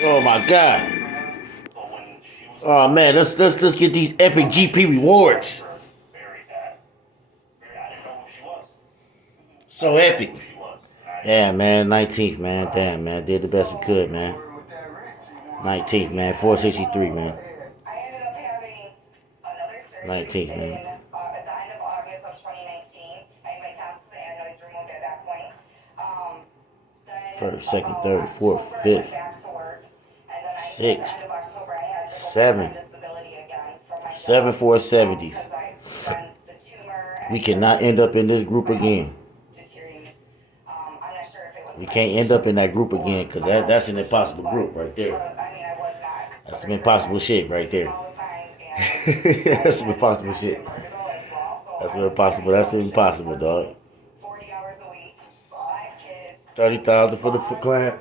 Oh my god. Oh man, let's get these epic GP rewards. So epic. Yeah, man, 19th, man. Damn, man, did the best we could, man. 19th, man, 463, man. 19th, man. First, second, third, fourth, fifth, sixth, seven, 470s. We cannot end up in this group again. We can't end up in that group again because that's an impossible group right there. That's some impossible shit right there. That's some impossible shit. That's impossible. That's impossible, dog. 30,000 for the client.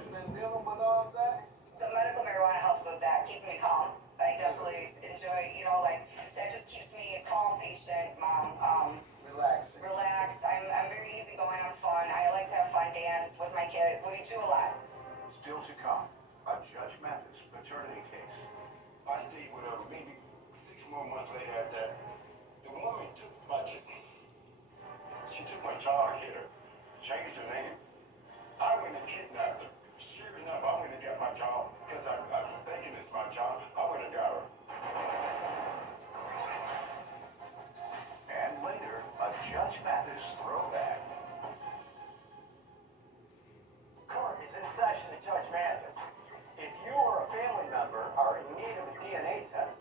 Still to come, a Judge Mathis paternity case. I stayed with her maybe 6 more months later at that. The woman took my chicken. She took my child, hit her, changed her name. I went and kidnapped her. Sure enough, I went and got my child because I'm thinking it's my child. I went and got her. And later, a Judge Mathis throwback. Court is in session at Judge Mathis. If you or a family member are in need of a DNA test,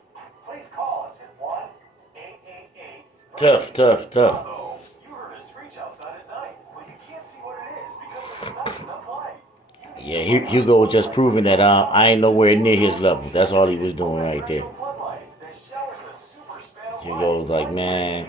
please call us at 1-888. Tough. Uh-oh, you heard a screech outside at night, but you can't see what it is because there's not enough light. Yeah, Hugo was just proving that I ain't nowhere near his level. That's all he was doing right there. Hugo was like, man,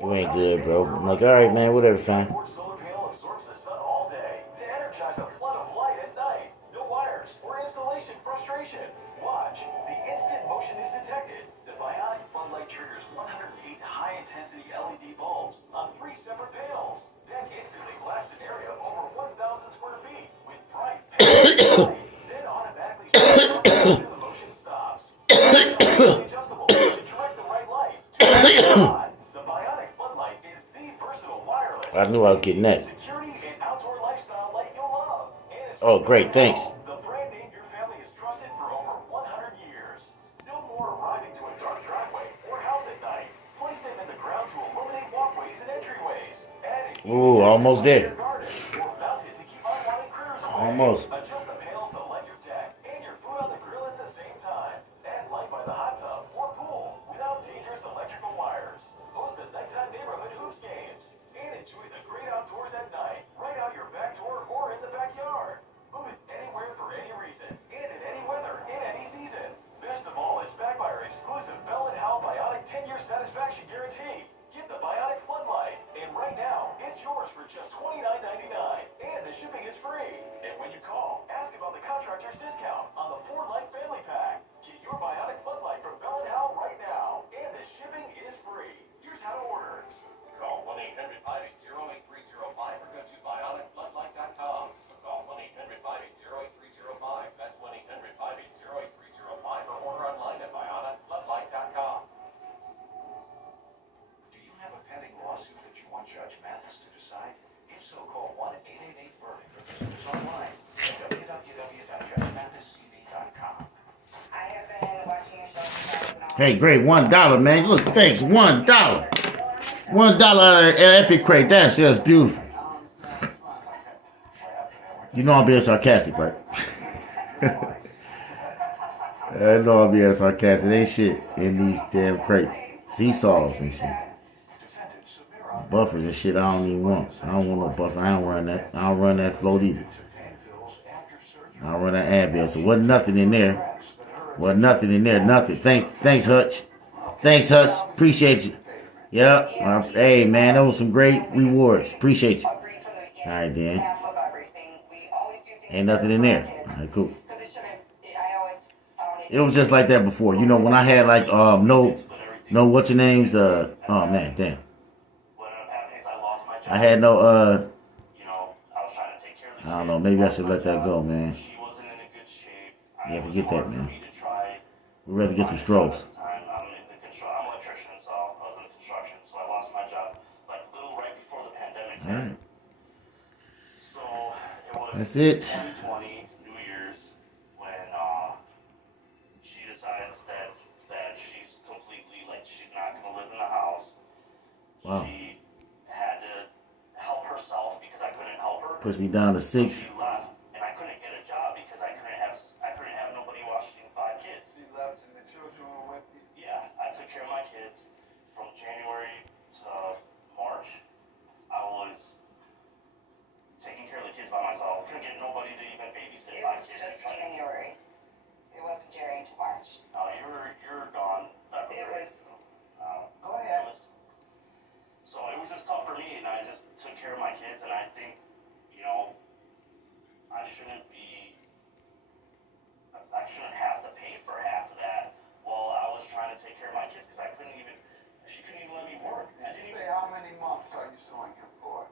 you ain't good, bro. I'm like, all right, man, whatever, fine. Solar panel absorbs the sun all day to energize a flood of light at night. No wires or installation frustration. Watch. The instant motion is detected. The Bionic Floodlight triggers 108 high-intensity LED bulbs on 3 separate panels. Then instantly blasts an area of over 1,000 square feet with bright light. Then automatically shuts off until the motion stops. Adjustable to direct the right light to the spot. The Bionic Floodlight is the versatile wireless. I knew I was getting that. Security and outdoor lifestyle light you'll love. Oh, great, thanks. The brand name your family has trusted for over 100 years. No more arriving to a dark driveway or house at night. Place them in the ground to illuminate walkways and entryways. Ooh, almost there. Mounted to keep unwanted critters away. Almost. Adjust the panels to light your deck and your food on the grill at the same time. Add light by the hot tub or pool without dangerous electrical wires. Host a nighttime neighborhood hoops games and enjoy the great outdoors at night, right out your back door or in the backyard. Move it anywhere for any reason and in any weather in any season. Best of all, it's backed by our exclusive Bell & Howell Bionic 10-year satisfaction guarantee. Get the Bionic Floodlight, and right now, it's yours for just $29.99, and the shipping is free. And when you call, ask about the contractor's discount on the Ford Light Family Pack. Get your Bionic Floodlight from Bell & Howell right now, and the shipping is free. Here's how to order. Call 1-800-580-8305 or go to bionicfloodlight.com. So call 1-800-580-8305. That's 1-800-580-8305 or order online at bionicfloodlight.com. Do you have a pending lawsuit that you want Judge Mathis to decide? If so, call 1-888-VERDICT or visit us online at www.judgemathisTV.com. I have been watching your show for Hey, great, $1, man. Look, thanks, $1. $1 out of Epic Crate. That's beautiful. You know I'm being sarcastic, right? I know I'm being sarcastic. Ain't shit in these damn crates. Seesaws and shit. Buffers and shit I don't even want. I don't want no buffer. I don't run that. I don't run that float either. I don't run that Advil. So wasn't nothing in there. Wasn't nothing in there. Nothing. Thanks, Hutch. Thanks, Hutch. Appreciate you. Yep. Hey, man, that was some great rewards. Appreciate you. All right, then. Ain't nothing in there. All right, cool. It was just like that before. You know, when I had like no what's your names? Oh man, damn. I had no I don't know, maybe I should let that go, man. Yeah, it was forget that, hard for man. me to try. We'd rather get some strolls. At the time, I'm in the I'm an electrician, so I was in construction, so I lost my job like a little right before the pandemic All hit. right. So it was That's it. 2020 New Year's when she decides that she's completely like she's not gonna live in the house. Wow. She had to help herself because I couldn't help her. Puts me down to So 6. she left, and I couldn't get a job because I couldn't have nobody watching 5 kids. She left and the children were with you. Yeah, I took care of my kids from January to March. I was taking care of the kids by myself. Couldn't get nobody to even babysit It my was kids. just January. It wasn't January to March. You're gone. It was, Go ahead. So it was just tough for me, and I just took care of my kids, and I think, you know, I shouldn't have to pay for half of that while I was trying to take care of my kids because she couldn't even let me work. I Did didn't you even. say how many months are you suing him for?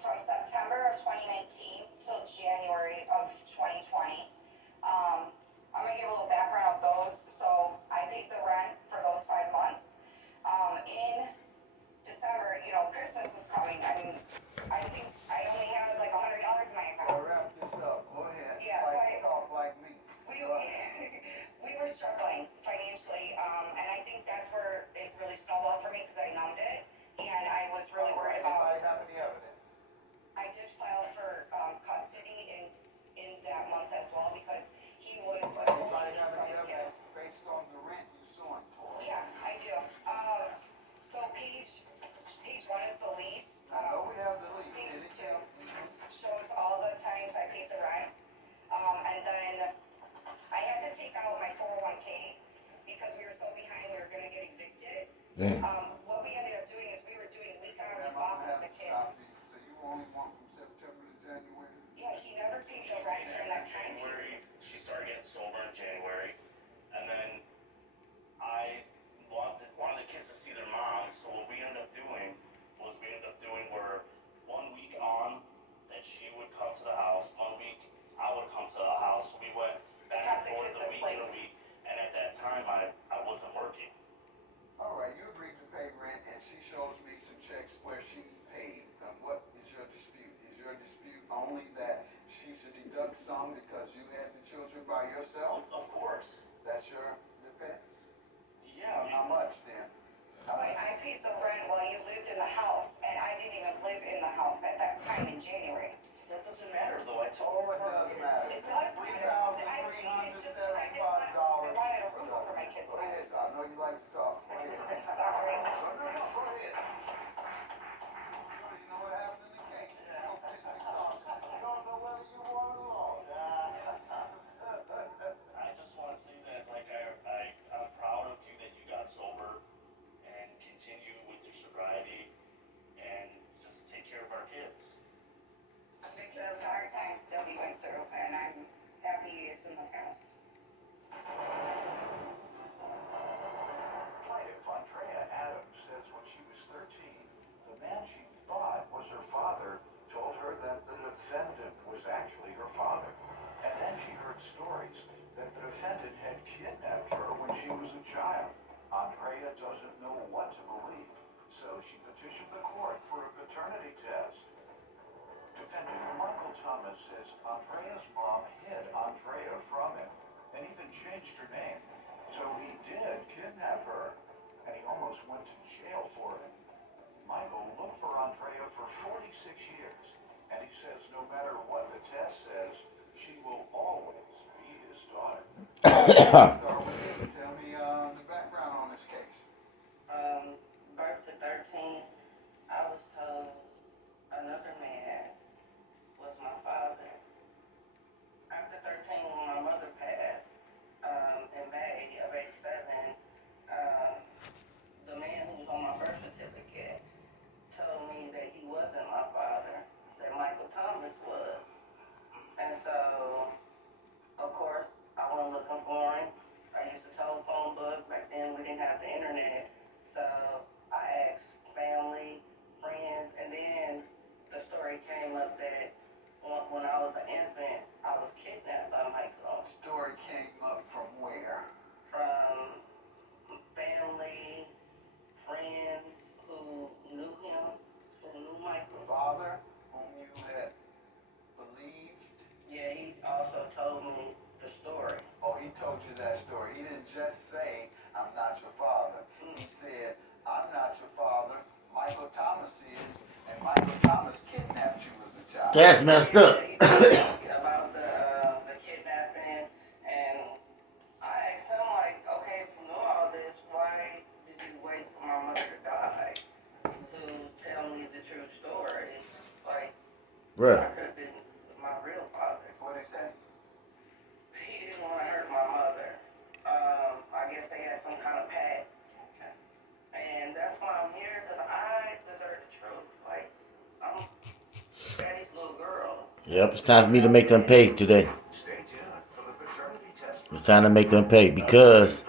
from September of 2019 till January of 2020. I'm gonna give a little background of those. So I paid the rent for those 5 months. In December, Christmas was coming. I mean, I think I only had like $100 in my Well, account. wrap this up. Go ahead. Yeah, Fight it off like me. We we were struggling financially, and I think that's where it really snowballed for me because I numbed it, and I was really worried about. Anybody have any evidence? I did file for custody in that month as well because he was Anybody have from any the evidence kids. based on the rent you suing for? Yeah, I do. So page 1 is the lease. I know we have the lease. Page Anything? 2 shows all the times I paid the rent. And then I had to take out my 401k because we were so behind, we were gonna get evicted. Damn. What we ended up doing is we were doing week on, Ma'am, week I'm off gonna with have the to kids. stop you. So you only want from September to January? Yeah, he never paid the rent during that time. January, she started getting sober in January, and then I wanted the kids to see their mom. So what we ended up doing were 1 week on that she would come to the house, 1 week I would come to the house. We went back and forth a week and a week, and at that time I wasn't working. All right, you agreed to pay rent, and she shows me some checks where she paid. What is your dispute? Is your dispute only that she should deduct some because you had the children by yourself? Of course. That's your defense? Yeah. How much then? I paid the rent while you lived in the house, and I didn't even live in the house at that time in January. That doesn't matter though. I told Oh, it does matter. It does matter. I wanted a roof over my kids' Go heads. ahead, I know you like to talk. Go ahead. Sorry. No, go ahead. You know what happened in the case? You don't piss me off. You don't know whether you won or lost. I just want to say that I'm proud of you that you got sober and continue with your sobriety and just take care of our kids. Because it was a hard time that we went through, and I'm happy it's in the past. Plaintiff Andrea Adams says when she was 13, the man she thought was her father told her that the defendant was actually her father. And then she heard stories that the defendant had kidnapped her when she was a child. Andrea doesn't know what to believe, so she petitioned the court for a paternity test. Defendant Michael Thomas says Andrea's mom hid Andrea from him and even changed her name. So he did kidnap her, and he almost went to jail for it. Michael looked for Andrea for 46 years, and he says no matter what the test says, she will always be his daughter. Start with you. Tell me the background on this case. Birth to 13, I was told another man was my father. After 13, when my mother passed, in May of 87, the man who was on my birth certificate told me that he wasn't my father, that Michael Thomas was. And so, of course, I went looking for him. I used a telephone book. Back then, we didn't have the internet. So I asked family, friends, and then the story came up that when I was an infant, I was kidnapped by Michael. Story Michael. father whom you had believed. Yeah, he also told me the story. Oh, he told you that story. He didn't just say, I'm not your father. He said, I'm not your father. Michael Thomas is, and Michael Thomas kidnapped you as a child. That's messed up. He told me about the kidnapping, and I asked him, like, okay, if you know all this, why did you wait for my mother to die to tell me the true story? Like, Bruh. I could have been my real father. What did he say? He didn't want to hurt my mother. I guess they had some kind of pact. Okay. And that's why I'm here, because I deserve the truth. Like, I'm Daddy's little girl. Yep, it's time for me to make them pay today. Stay tuned for the paternity test. It's time to make them pay because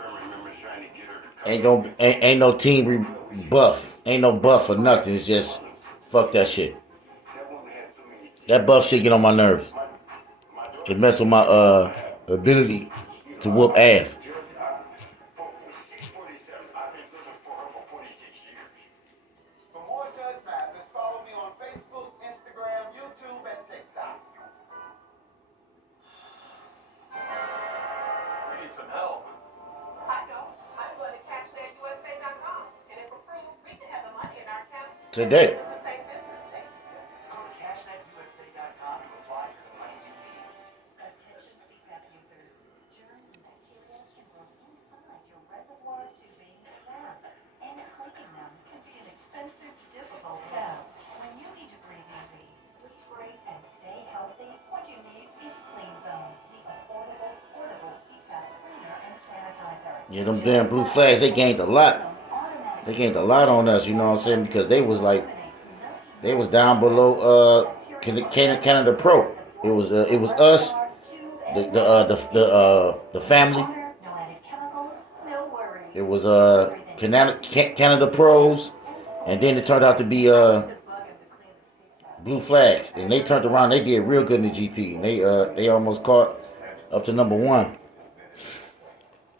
ain't no team buff. Ain't no buff or nothing. It's just fuck that shit. That buff shit get on my nerves. It mess with my ability to whoop ass. For more Judge Mathis, follow me on Facebook, Instagram, YouTube, and TikTok. We need some help. I know. I'm going to CashNetUSA.com. And if approved, we can have the money in our account. Today. It's a safe business day. Go to CashNetUSA.com to apply for the money you need. Attention CPAP users. Germs and bacteria can grow inside your reservoir tubing mask, and cleaning them can be an expensive, difficult task. When you need to breathe easy, sleep great, and stay healthy, what you need is Clean Zone, the affordable, portable CPAP cleaner and sanitizer. Yeah, them damn blue flags, they gained a lot. They gained a lot on us, you know what I'm saying? Because they was like, they was down below Canada Pro. It was us, the family. No added chemicals, no worries. It was Canada Pros, and then it turned out to be Blue Flags, and they turned around. They did real good in the GP, and they almost caught up to number one.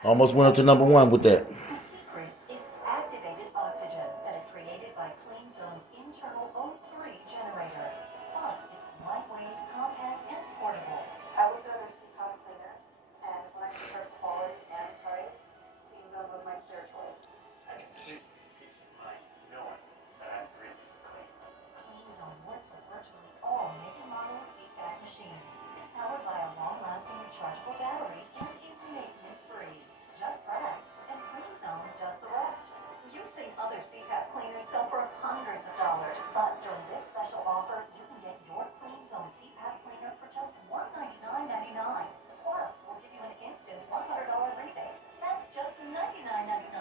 Almost went up to number one with that. The secret is activated oxygen that is created by Clean Zone's internal O3 generator. Plus, it's lightweight, compact, and portable. I was under CPAP cleaner, and when I compared quality and price, Clean Zone was my clear choice. I can sleep with peace of mind knowing that I'm breathing clean. Clean Zone works with virtually all make and model CPAP machines. It's powered by a long-lasting rechargeable battery and is maintenance-free. Just press, and Clean Zone does the rest. You've seen other CPAP cleaners sell for hundreds of dollars, but during this special offer, you can get your Clean Zone CPAP cleaner for just $199.99. Plus, we'll give you an instant $100 rebate. That's just $99.99.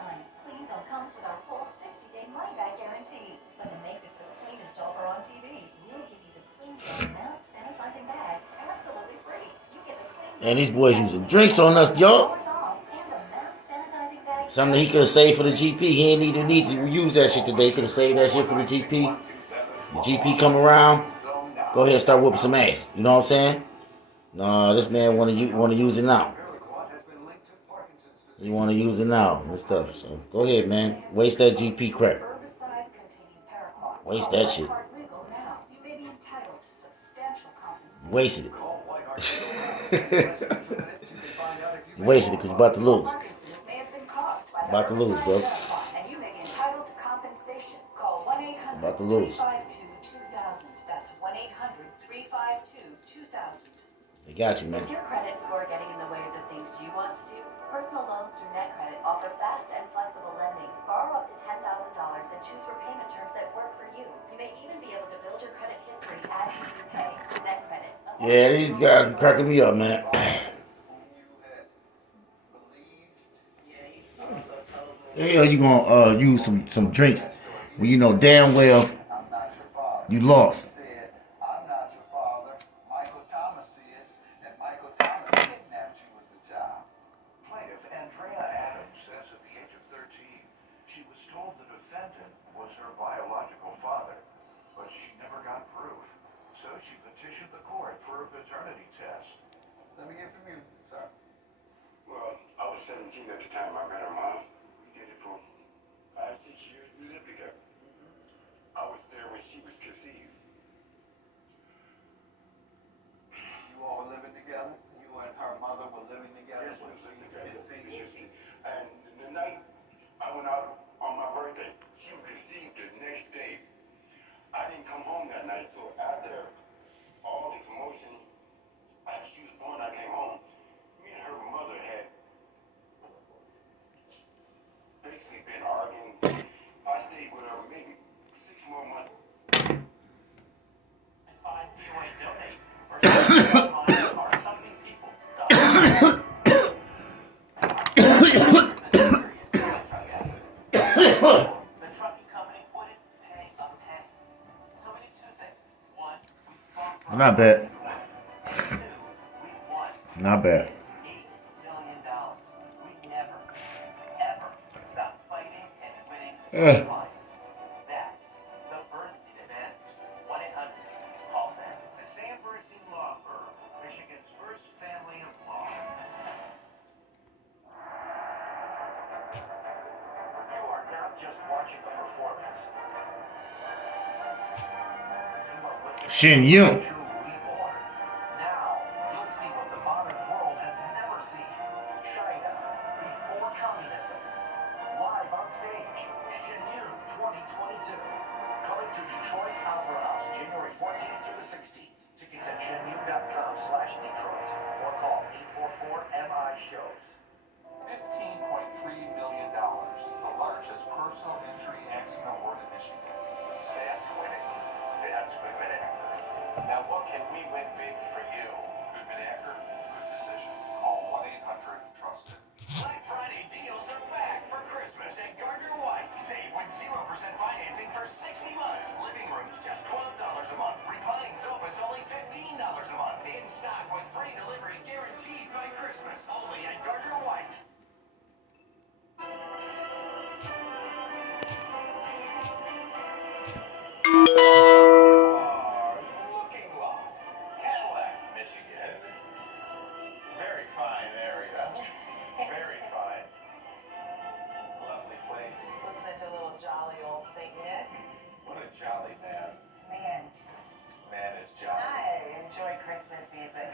Clean Zone comes with our full 60-day money-back guarantee. But to make this the cleanest offer on TV, we'll give you the Clean Zone mask sanitizing bag absolutely free. You get the Clean Zone And these boys using drinks on us, y'all. Something he could have saved for the GP. He ain't even need to use that shit today. He could have saved that shit for the GP. The GP come around, go ahead and start whooping some ass. You know what I'm saying? No, this man want to use it now. He want to use it now and stuff. So go ahead, man. Waste that GP crap. Waste that shit. Wasted it. Wasted it because you're about to lose. About to lose, bro. And you may be entitled to compensation. Call 1-800-352-2000. About to lose. That's 1-800-352-2000. They got you, man. Is your credit score getting in the way of the things you want to do? Personal loans through NetCredit offer fast and flexible lending. Borrow up to $10,000 and choose repayment terms that work for you. You may even be able to build your credit history as you repay. NetCredit. Yeah, these guys are cracking me up, man. The hell you gonna use some drinks when you know damn well you lost? I'm not your father. Michael Thomas is, and Michael Thomas kidnapped you as a child. Plaintiff Andrea Adams says at the age of 13, she was told the defendant was her biological father, but she never got proof. So she petitioned the court for a paternity test. Let me hear from you, sir. Well, I was 17 at the time I met her mom. We did it for 5, 6 years. We lived together. I was there when she was conceived. Not bad. We've won Not bad. $8 million. We've never, ever stopped fighting and winning Eh. clients. That's the Bernstein Advantage. 1-800-CALL-SAM. The Sam Bernstein Law Firm, Michigan's first family of law. You are not just watching a performance. You are witnessing Shin Yun. a true reborn. Now, you'll see what the modern world has never seen. China, before communism. Live on stage, Shin Yun 2022. Coming to Detroit Opera House, January 14th through the 16th. Tickets at shinyun.com/Detroit or call 844-MI-SHOWS. $15.3 million, the largest personal injury accident award in Michigan. That's winning. That's Goodman Actor. Now what can we win big for you? Goodman Acker, good decision. Call 1-800-TRUSTED. Black Friday deals are back for Christmas at Gardner White. Save with 0% financing for 60 months. Living rooms just $12 a month. Reclining sofas only $15 a month. In stock with free delivery guaranteed by Christmas. Only at Gardner White. Looking Lot, Cadillac, Michigan. Very fine area. Very fine. Lovely place. Listening to a little jolly old Saint Nick. What a jolly man. Man, Man is jolly. I enjoy Christmas music.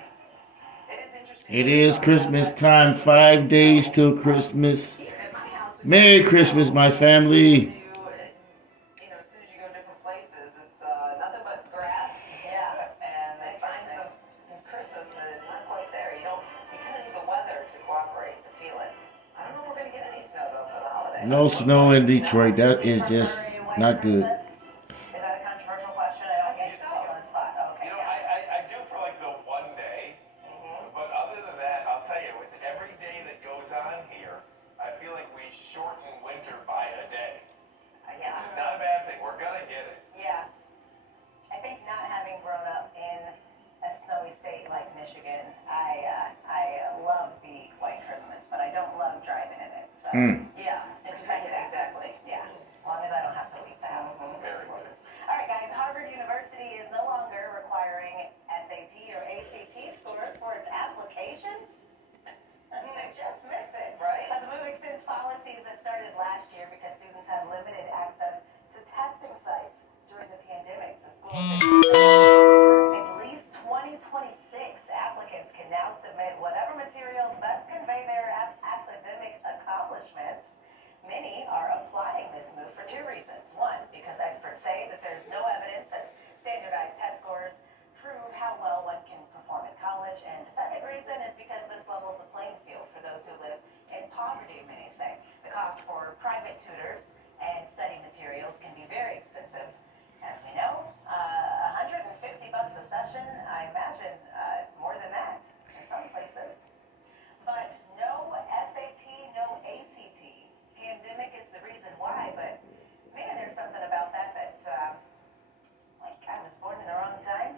It is interesting. It is Christmas time. 5 days till Christmas. Here at my house, we Merry Christmas, my family. you know, as soon as you go different places, it's nothing but grass. Yeah. And they find some Christmas that is not quite there. You kind of need the weather to cooperate, to feel it. I don't know if we're going to get any snow though for the holiday. No snow in Detroit. That is just not good. Is that a controversial question? I don't get to put you on the spot. Okay. You know, I do for like the one day, but other than that, I'll tell you, with every day that goes on here, I feel like we shorten winter by a day. Yeah. It's not a bad thing. We're gonna get it. Yeah. I think not having grown up in a snowy state like Michigan, I love the white Christmas, but I don't love driving in it. So, Yeah, exactly. yeah. As long as I don't have to leave the house. Very good. All right, guys. Harvard University is no longer requiring SAT or ACT scores for its applications. I just missed it. Right. The move extends policies that started last year because students had limited access to testing sites during the pandemic. So schools at least 2026 applicants can now submit whatever materials best convey their academic accomplishments. Many are applying this move for two reasons. One, because experts say that there's no evidence that standardized test scores prove how well one can perform in college. And the second reason is because this levels the playing field for those who live in poverty, many say. The cost for private tutors and study materials can be very expensive. As we know, $150 a session, I imagine more than that in some places. But no SAT, no ACT. Pandemic is the reason why, but man, there's something about that like I was born in the wrong time.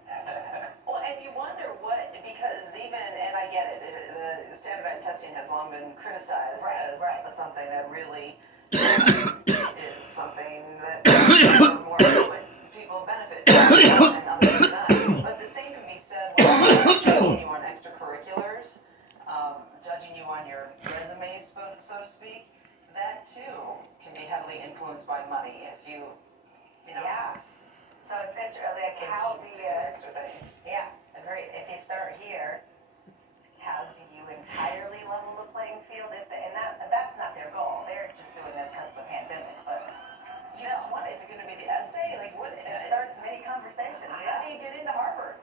Well, and you wonder what, because even, and I get it, the standardized testing has long been criticized as something that really is something that more affluent people benefit from and others do not. But the same can be said when judging you on extracurriculars, judging you on your resume, so to speak. That too can be heavily influenced by money. If you know. Yeah. So it's interesting, like how do you, Extra things. yeah, agreed. If you start here, how do you entirely level the playing field? And that's not their goal. They're just doing this because of the pandemic. But You just want, is it going to be the essay? Like what? it starts many conversations. How do you get into Harvard?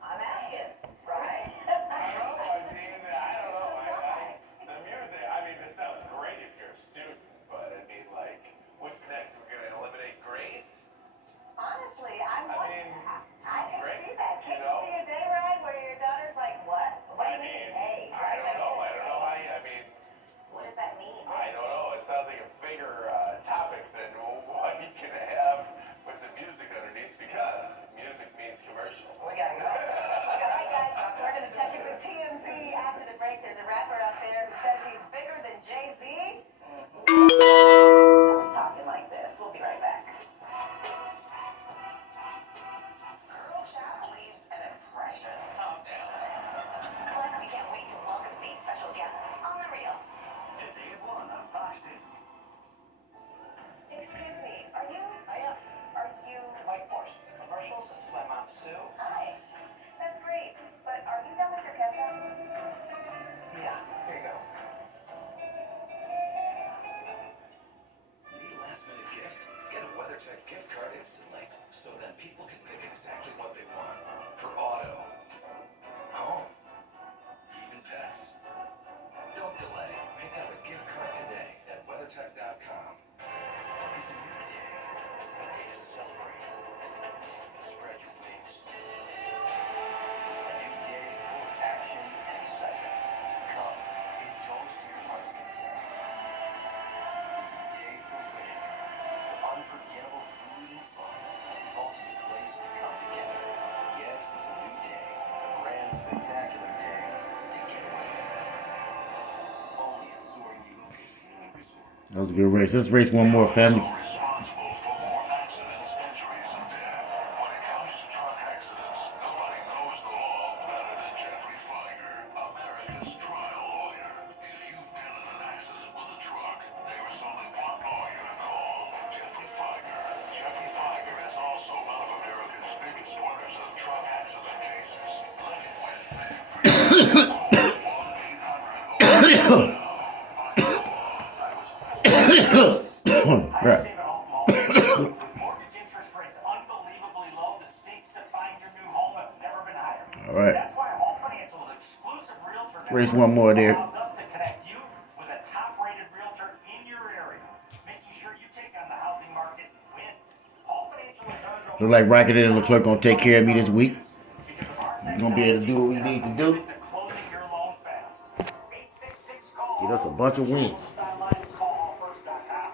I'm asking, right? I don't know. The music, I mean, this sounds great if you're a student, but I mean, like, what's next? We're going to eliminate grades? Honestly, I mean, I can great. see that. That was a good race. Let's race one more, family. Responsible for more accidents, injuries, and death. When it comes to truck accidents, nobody knows the law better than Jeffrey Feiger, America's trial lawyer. If you've been in an accident with a truck, there is only one lawyer to call, Jeffrey Feiger. Jeffrey Feiger is also one of America's biggest winners of truck accident cases. Let him win big for you. Crap. Mortgage interest rates unbelievably low. The stakes to find your new home have never been higher. All right. That's why Home Financial's exclusive realtor Race one more there. allows us to connect you with a top-rated realtor in your area, making sure you take on the housing market and win. Home Financial is earned over Look like Rocket and Leclerc gonna take care of me this week. because of our We're gonna be able to do what we need to do. to closing your loan fast. 866 call. Get us a bunch of wins. Online, call allfirst.com.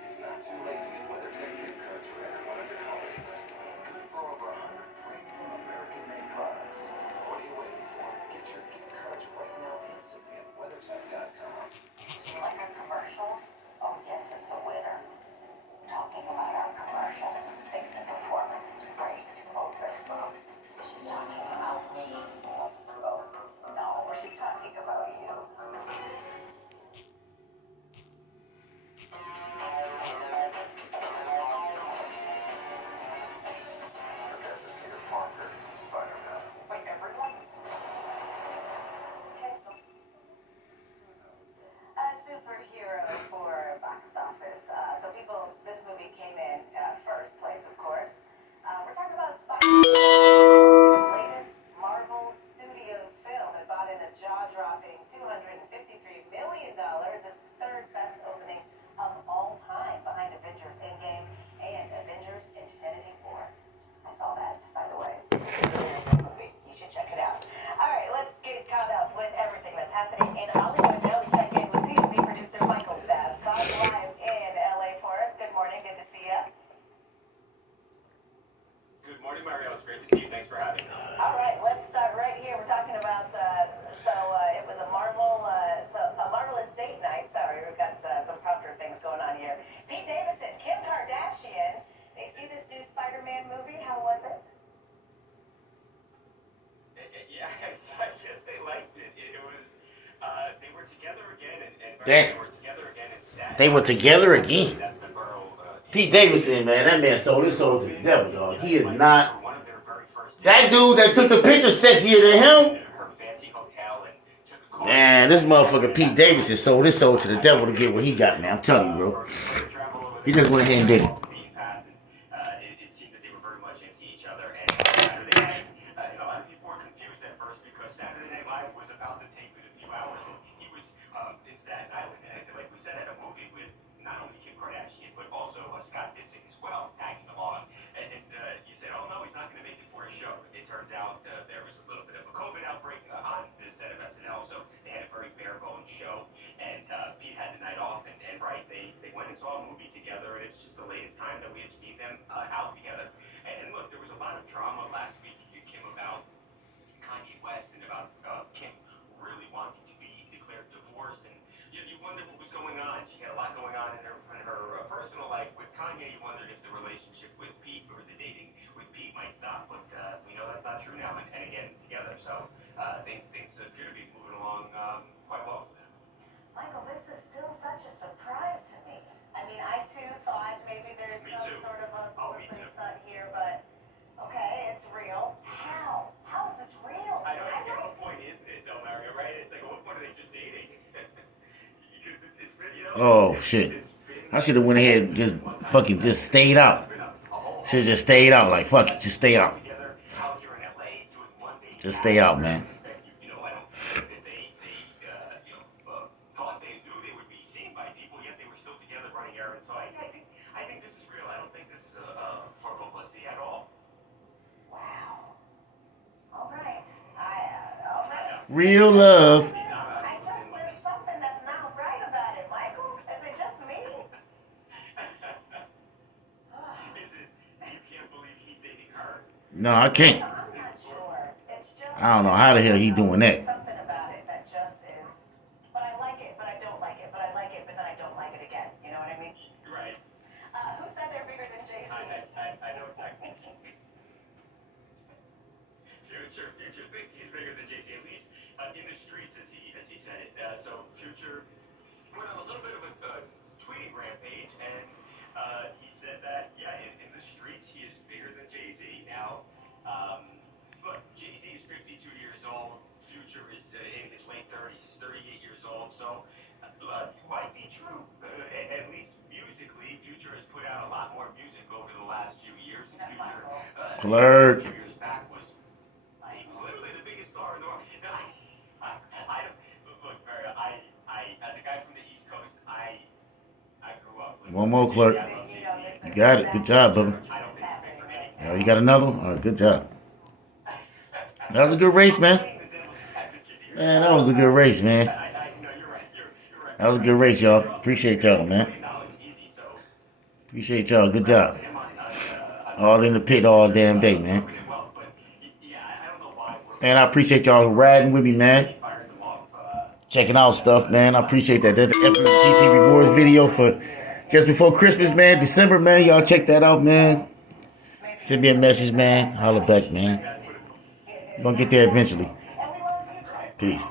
It's not too late to get WeatherTech gift cards for everyone on your holiday list. Good for over 100 premium American-made products. What are you waiting for? Get your gift cards right now instantly at WeatherTech.com. You like our commercials? Oh, yes, it's a winner. Talking about our commercials, thinks the performance is great. Oh, that's Mom. She's talking about me. Oh, no, she's talking about you. Peter Parker, Spider-Man. Wait, everyone? A superhero for box office. So people, this movie came in first place, of course. We're talking about Spider-Man. Latest Marvel Studios film. It bought in a jaw-dropping $253 million. It's the third best opening of all time, behind Avengers Endgame and Avengers Infinity War. I saw that, by the way. Movie. You should check it out. All right, let's get caught up with everything that's happening in Hollywood. Now we check in with TMZ producer Michael Babcock live in LA for us. Good morning. Good to see you. Good morning, Mario. It's great to see you. Thanks for having me. All right, let's start right here. We're talking about it was a marvelous date night. Sorry, we've got some prompter things going on here. Pete Davidson, Kim Kardashian. They see this new Spider-Man movie. How was it? Yeah, I guess they liked it. It was, they were together again, and Damn. they were together again in Staten They were together again. That's the borough. Pete Davidson, man, that man sold his soul to the devil, dog. He is not. One of their very first That dude that took the picture sexier than him. her fancy hotel and took a car. Man, this motherfucker Pete Davidson sold his soul to the devil to get what he got, man. I'm telling you, bro. He just went ahead and did it. It seemed that they were very much into each other. And Saturday night, a lot of people were confused at first because Saturday Night Live was about to tape in a few hours, and he was in Staten Island. And like we said, had a movie with not only Kim Kardashian but also Scott Disick as well, tagging along. And you said, oh no, he's not going to make it for a show. It turns out there was a little bit of a COVID outbreak on the set of SNL, so they had a very bare bones show. And Pete had the night off, and right, they went and saw a movie together, and it's just the latest time that we have seen them out together. And look, there was a lot of drama last week in Kim about Kanye West and about Kim really wanting to be declared divorced, and you wondered what was going on. She had a lot going on in her personal life with Kanye. You wondered if the relationship with Pete or the dating with Pete might stop, but we know that's not true now, and again, together. So things appear to be moving along quite well for them. Michael, this is still such a surprise to me. I mean, I too thought maybe there's Me some too. sort of a Oh, me publicity too. stunt here, but okay, it's real. How? How is this real? I know, at what point isn't it, though, Mario, right? It's like, at what point are they just dating? Because it's been, Oh shit! I should have went ahead and just stayed out. Should have just stayed out. Like fuck it, just stay out. together out here in LA doing one thing. Just stay out, man. I don't think that they thought they knew they would be seen by people, yet they were still together running errands. So I think this is real. I don't think this is for publicity at all. Wow. All right. All right. Real love. I guess there's something that's not right about it, Michael. Is it just me? Is it? You can't believe he's dating her? No, I can't. I'm not sure. It's just I don't know how the hell he doing that. something about it that just is Clerk. Years back was literally the biggest star in North Carolina. Look, Barry, as a guy from the East Coast, I grew up with. One more, Clerk. You got it. Good job, brother. Oh, you got another one? All right, good job. That was a good race, man. Man, that was a good race, man. That was a good race, y'all. Appreciate y'all, man. Appreciate y'all. Good job. All in the pit all damn day, man. Man, I appreciate y'all riding with me, man. Checking out stuff, man. I appreciate that. That's the Epic GP Rewards video for just before Christmas, man. December, man. Y'all check that out, man. Send me a message, man. Holla back, man. Gonna get there eventually. Peace.